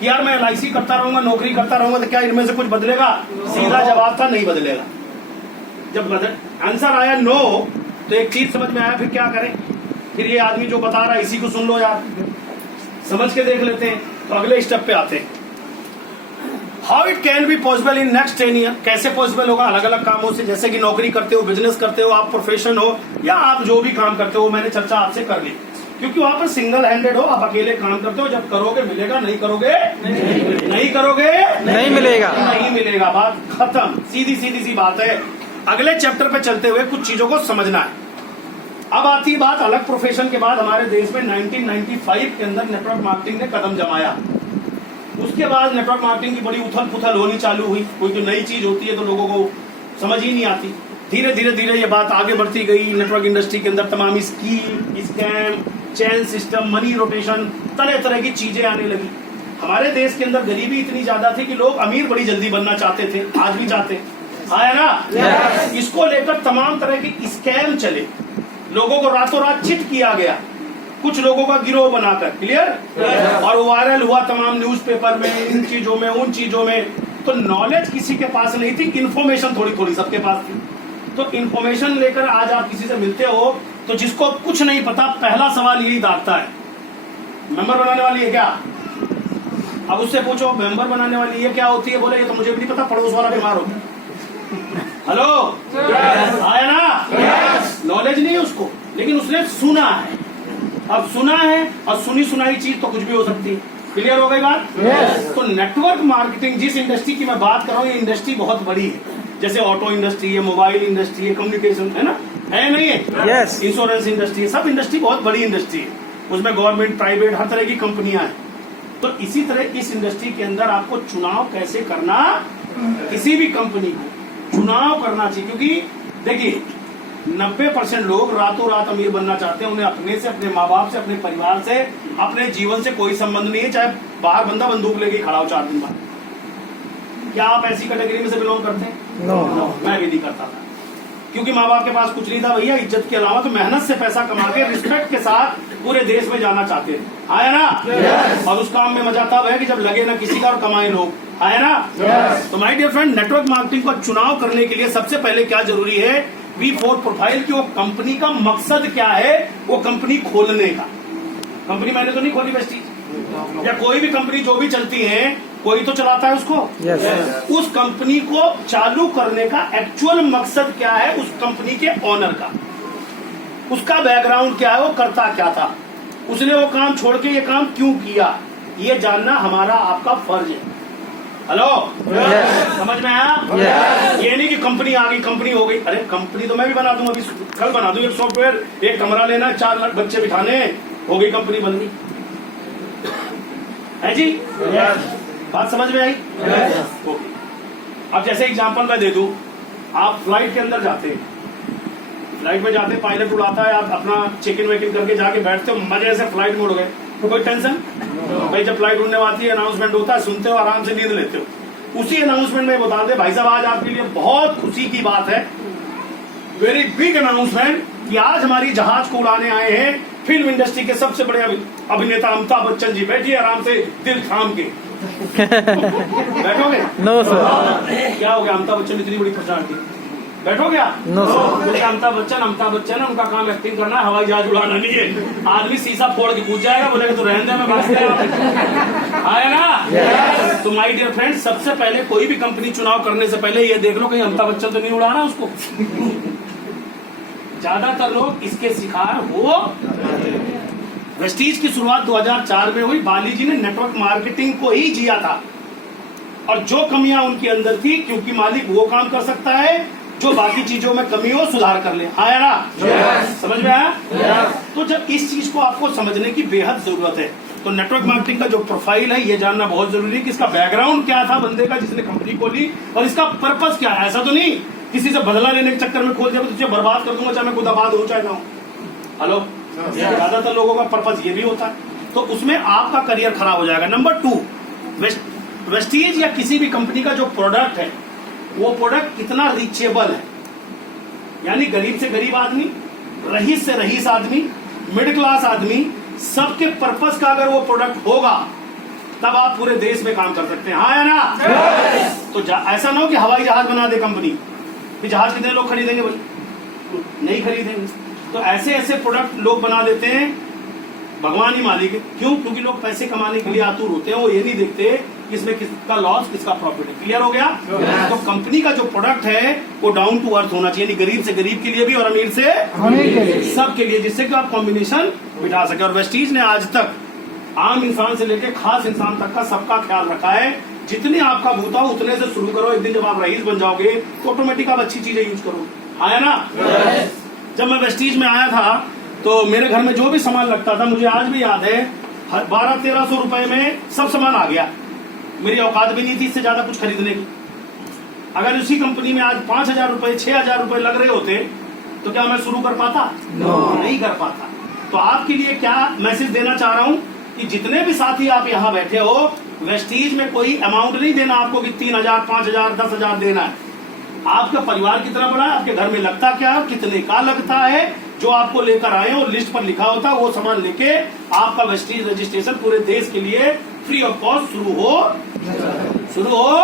कि यार मैं LIC करता रहूंगा, नौकरी करता रहूंगा तो क्या इनमें से कुछ बदलेगा? सीधा जवाब था नहीं बदलेगा। जब आंसर आया नो, तो एक चीज समझ में आया, फिर क्या करें? फिर ये आदमी जो बता रहा है इसी को सुन लो यार, समझ के देख लेते हैं। तो अगले स्टेप पे आते हैं, how it can be possible in next 10 year. कैसे पॉसिबल होगा? अलग अलग कामों से, जैसे कि नौकरी करते हो, बिजनेस करते हो, आप प्रोफेशन हो, या आप जो भी काम करते हो, मैंने चर्चा आपसे कर ली। क्योंकि वहां पर सिंगल हैंडेड हो, आप अकेले काम करते हो। जब करोगे मिलेगा, नहीं करोगे नहीं करोगे नहीं मिलेगा, नहीं मिलेगा। बात खत्म, सीधी सीधी सी बात है। अगले चैप्टर पे चलते हुए कुछ चीजों को समझना है। अब आती है बात अलग प्रोफेशन के बाद। हमारे देश में 1995 के अंदर नेटवर्क मार्केटिंग ने कदम जमाया। उसके बाद नेटवर्क मार्केटिंग की बड़ी उथल पुथल होनी चालू हुई। कोई तो नई चीज होती है तो लोगों को समझ ही नहीं आती। धीरे धीरे धीरे ये बात आगे बढ़ती गई। नेटवर्क इंडस्ट्री के अंदर तमाम scheme, scam, chain system, money rotation, तरह तरह की चीजें आने लगी। हमारे देश के अंदर गरीबी इतनी ज्यादा थी कि लोग अमीर बड़ी जल्दी बनना चाहते थे, आज भी चाहते हैं, है ना? इसको लेकर तमाम तरह के स्कैम चले, लोगों को रातों रात चिट किया गया, कुछ लोगों का गिरोह बनाकर। क्लियर? और वायरल हुआ तमाम न्यूज़पेपर में, इन चीजों में, उन चीजों में। तो नॉलेज किसी के पास नहीं थी, इन्फॉर्मेशन थोड़ी थोड़ी सबके पास थी। तो इन्फॉर्मेशन लेकर आज आप किसी से मिलते हो तो जिसको कुछ नहीं पता, पहला सवाल यही दागता है, मेंबर बनाने वाली है क्या? अब उससे पूछो मेंबर बनाने वाली ये क्या होती है? बोले ये तो मुझे भी नहीं पता, पड़ोस वाला बीमार होता है। हेलो, आया ना? नॉलेज नहीं है उसको, लेकिन उसने सुना है। अब सुना है और सुनी सुनाई चीज तो कुछ भी हो सकती है। क्लियर हो गई बात? तो नेटवर्क मार्केटिंग, जिस इंडस्ट्री की मैं बात कर रहा हूँ, ये इंडस्ट्री बहुत बड़ी है। जैसे ऑटो इंडस्ट्री है, मोबाइल इंडस्ट्री है, कम्युनिकेशन है ना, है नहीं है? इंश्योरेंस इंडस्ट्री है, सब इंडस्ट्री बहुत बड़ी इंडस्ट्री है। उसमें गवर्नमेंट, प्राइवेट, हर तरह की कंपनियां हैं। तो इसी तरह इस इंडस्ट्री के अंदर आपको चुनाव कैसे करना, किसी भी कंपनी को चुनाव करना चाहिए। क्योंकि देखिए 90% लोग रातों रात अमीर बनना चाहते हैं। उन्हें अपने से, अपने माँ बाप से, अपने परिवार से, अपने जीवन से कोई संबंध नहीं है, चाहे बाहर बंदा बंदूक लेके खड़ा हो 4 दिन बाद। क्या आप ऐसी कैटेगरी में से बिलोंग करते हैं? नो, मैं भी नहीं करता था। क्योंकि माँ बाप के पास कुछ नहीं था भैया, इज्जत के अलावा, तो मेहनत से पैसा कमा के रिस्पेक्ट के साथ पूरे देश में जाना चाहते थे, आया ना? और उस काम में मजा तब है कि जब लगे ना किसी का और कमाए लोग, आया ना? तो my dear friend, network marketing का चुनाव करने के लिए सबसे पहले क्या जरूरी है? V4 प्रोफाइल की वो कंपनी का मकसद क्या है, वो कंपनी खोलने का। कंपनी मैंने तो नहीं खोली वेस्टीज, या कोई भी कंपनी जो भी चलती है, कोई तो चलाता है उसको। उस कंपनी को चालू करने का एक्चुअल मकसद क्या है, उस कंपनी के ओनर का, उसका बैकग्राउंड क्या है, वो करता क्या था, उसने वो काम छोड़ के ये काम क्यों किया, ये जानना हमारा आपका फर्ज है। हेलो, समझ में आया? ये नहीं कि कंपनी आ गई, कंपनी हो गई। अरे कंपनी तो मैं भी बना दूं, अभी कल बना दूं। एक सॉफ्टवेयर, एक कमरा लेना, 4 बच्चे बिठाने, हो गई कंपनी बन गई। है जी? बात समझ में आई? ओके। अब जैसे एग्जांपल मैं दे दूं, आप फ्लाइट के अंदर जाते हैं, फ्लाइट में जाते, पायलट उड़ाता है, आप अपना चेक इन वेकिन करके जाके बैठते हो, मजे से फ्लाइट मोड़ गए, तो कोई टेंशन भाई। जब फ्लाइट उड़ने आती है, अनाउंसमेंट होता है, सुनते हो, आराम से नींद लेते हो। उसी अनाउंसमेंट में बता दे भाई साहब, आज आपके लिए बहुत खुशी की बात है, वेरी बिग अनाउंसमेंट, कि आज हमारी जहाज को उड़ाने आए हैं फिल्म इंडस्ट्री के सबसे बड़े अभिनेता अमिताभ बच्चन जी। बैठिए आराम से, दिल थाम के बैठोगे? No sir. क्या हो गया? अमिताभ बच्चन इतनी बड़ी पर्सनालिटी, बैठोगे आप? No sir. अमिताभ बच्चन है, उनका काम एक्टिंग करना है, हवाई जहाज उड़ाना नहीं है। आदमी शीशा फोड़ के पूछ जाएगा, बोलेगा तो रहने दे, मैं बात करेगा, आया ना? तो माय डियर फ्रेंड, सबसे पहले कोई भी कंपनी चुनाव करने से पहले ये देख लो कहीं अमिताभ बच्चन तो नहीं उड़ाना उसको। ज्यादातर लोग इसके शिकार हो। वेस्टीज की शुरुआत 2004 में हुई। बाली जी ने नेटवर्क मार्केटिंग को ही जिया था, और जो कमियां उनके अंदर थी, क्योंकि मालिक वो काम कर सकता है जो बाकी चीजों में कमी हो सुधार कर ले, आया ना? समझ में आया? तो जब इस चीज को आपको समझने की बेहद जरूरत है, तो नेटवर्क मार्केटिंग का जो प्रोफाइल है ये जानना बहुत जरूरी है कि इसका बैकग्राउंड क्या था बंदे का जिसने कंपनी खोली, और इसका पर्पस क्या है। ऐसा तो नहीं किसी से बदला लेने के चक्कर में खोल दिया तो तुझे बर्बाद कर दूंगा, चाहे मैं खुद आबाद हो चाहे ना हो। हेलो, ज्यादातर लोगों का पर्पस ये भी होता है, तो उसमें आपका करियर खराब हो जाएगा। नंबर 2, वेस्टीज या किसी भी कंपनी का जो प्रोडक्ट है, वो प्रोडक्ट कितना रीचेबल है, यानी गरीब से गरीब आदमी, रईस से रईस आदमी, मिडिल क्लास आदमी, सबके पर्पस का अगर वो प्रोडक्ट होगा तब आप पूरे देश में काम कर सकते हैं, हाँ या ना? तो ऐसा ना हो कि हवाई जहाज बना दे कंपनी, कि जहाज कितने लोग खरीदेंगे भाई? नहीं खरीदेंगे। तो ऐसे ऐसे प्रोडक्ट लोग बना देते हैं, भगवान ही मालिक है। क्यों? क्योंकि लोग पैसे कमाने के लिए आतुर होते हैं, वो ये नहीं देखते कि इसमें किसका लॉस किसका प्रॉफिट है। क्लियर हो गया? तो कंपनी का जो प्रोडक्ट है वो डाउन टू अर्थ होना चाहिए, गरीब से गरीब के लिए भी और अमीर से सबके लिए, जिससे कि आप कॉम्बिनेशन बिठा सके। और वेस्टीज ने आज तक आम इंसान से लेकर खास इंसान तक का सबका ख्याल रखा है। जितने आपका भूता हो उतने से शुरू करो, एक दिन जब आप रईस बन जाओगे तो ऑटोमेटिक आप अच्छी चीजें यूज करो, आया ना? जब मैं वेस्टीज में आया था तो मेरे घर में जो भी सामान लगता था, मुझे आज भी याद है, 1200-1300 रुपए में सब सामान आ गया। मेरी औकात भी नहीं थी इससे ज्यादा कुछ खरीदने की। अगर उसी कंपनी में आज 5000 रुपए 6000 रुपए लग रहे होते तो क्या मैं शुरू कर पाता? नहीं कर पाता। तो आपके लिए क्या मैसेज देना चाह रहा हूं कि जितने भी साथी आप यहाँ बैठे हो, वेस्टीज में कोई अमाउंट नहीं देना आपको कि 3000, 5000, 10,000 देना है। आपका परिवार कितना बड़ा है, आपके घर में लगता क्या है, कितने का लगता है, जो आपको लेकर आए और लिस्ट पर लिखा होता है वो सामान लेके आपका वेस्टीज रजिस्ट्रेशन पूरे देश के लिए फ्री ऑफ कॉस्ट शुरू हो